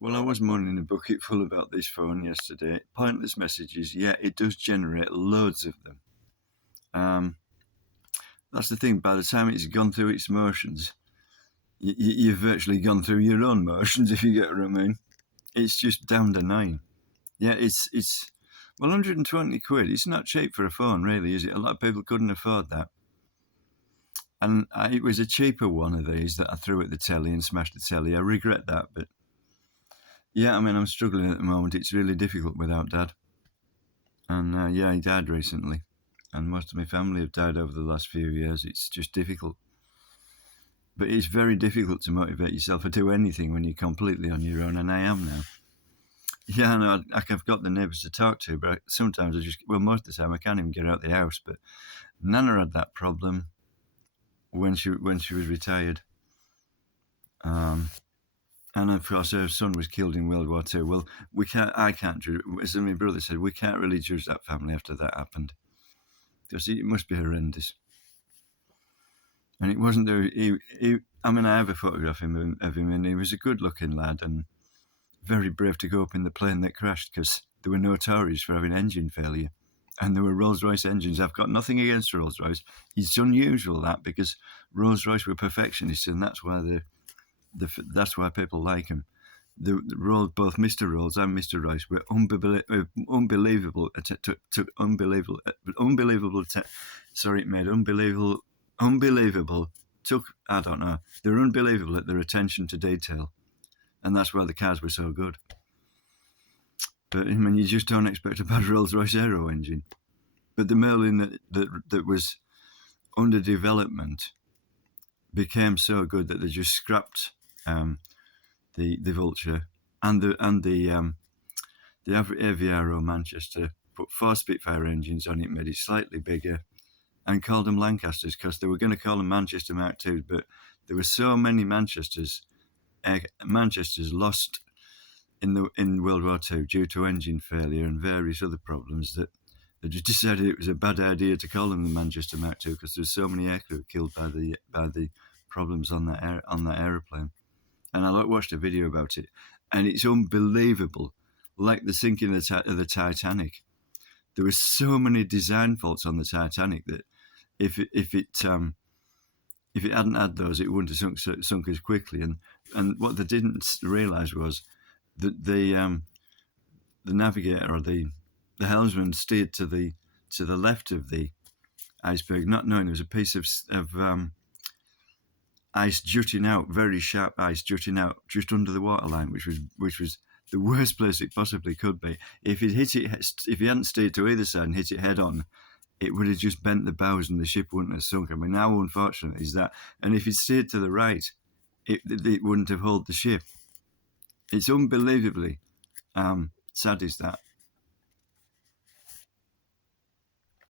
Well, I was moaning a bucket full about this phone yesterday. Pointless messages, yeah, it does generate loads of them. That's the thing, by the time it's gone through its motions, you've virtually gone through your own motions, if you get what I mean. It's just down to 9. Yeah, it's well, 120 quid. It's not cheap for a phone, really, is it? A lot of people couldn't afford that. And it was a cheaper one of these that I threw at the telly and smashed the telly. I regret that, but yeah, I mean, I'm struggling at the moment. It's really difficult without Dad. And yeah, he died recently. And most of my family have died over the last few years. It's just difficult. But it's very difficult to motivate yourself to do anything when you're completely on your own, and I am now. Yeah, I know, I've got the neighbours to talk to, but sometimes most of the time I can't even get out of the house. But Nana had that problem when she was retired. And of course, her son was killed in World War II. Well, I can't, as my brother said, we can't really judge that family after that happened. Because it must be horrendous. And it wasn't there. I have a photograph of him, and he was a good-looking lad and very brave to go up in the plane that crashed, because they were notorious for having engine failure. And there were Rolls-Royce engines. I've got nothing against Rolls-Royce. It's unusual that, because Rolls-Royce were perfectionists, and that's why that's why people like them. Both Mr. Rolls and Mr. Royce were unbelievable. I don't know. They were unbelievable at their attention to detail, and that's why the cars were so good. But I mean, you just don't expect a bad Rolls-Royce aero engine. But the Merlin that was under development became so good that they just scrapped the Vulture and the Aviaro Manchester, put 4 Spitfire engines on it, made it slightly bigger, and called them Lancasters, because they were going to call them Manchester Mark IIs, but there were so many Manchesters lost in World War II due to engine failure and various other problems that they just decided it was a bad idea to call them the Manchester Mark II, because there's so many aircraft killed by the problems on that aeroplane. And I watched a video about it, and it's unbelievable. Like the sinking of the Titanic, there were so many design faults on the Titanic that if it hadn't had those, it wouldn't have sunk as quickly. And what they didn't realise was that the navigator, or the helmsman, steered to the left of the iceberg, not knowing there was a piece of ice jutting out, very sharp ice jutting out just under the waterline, which was the worst place it possibly could be. If he hadn't steered to either side and hit it head on, it would have just bent the bows and the ship wouldn't have sunk. I mean, how unfortunate is that? And if it steered to the right, it wouldn't have hauled the ship. It's unbelievably sad, is that.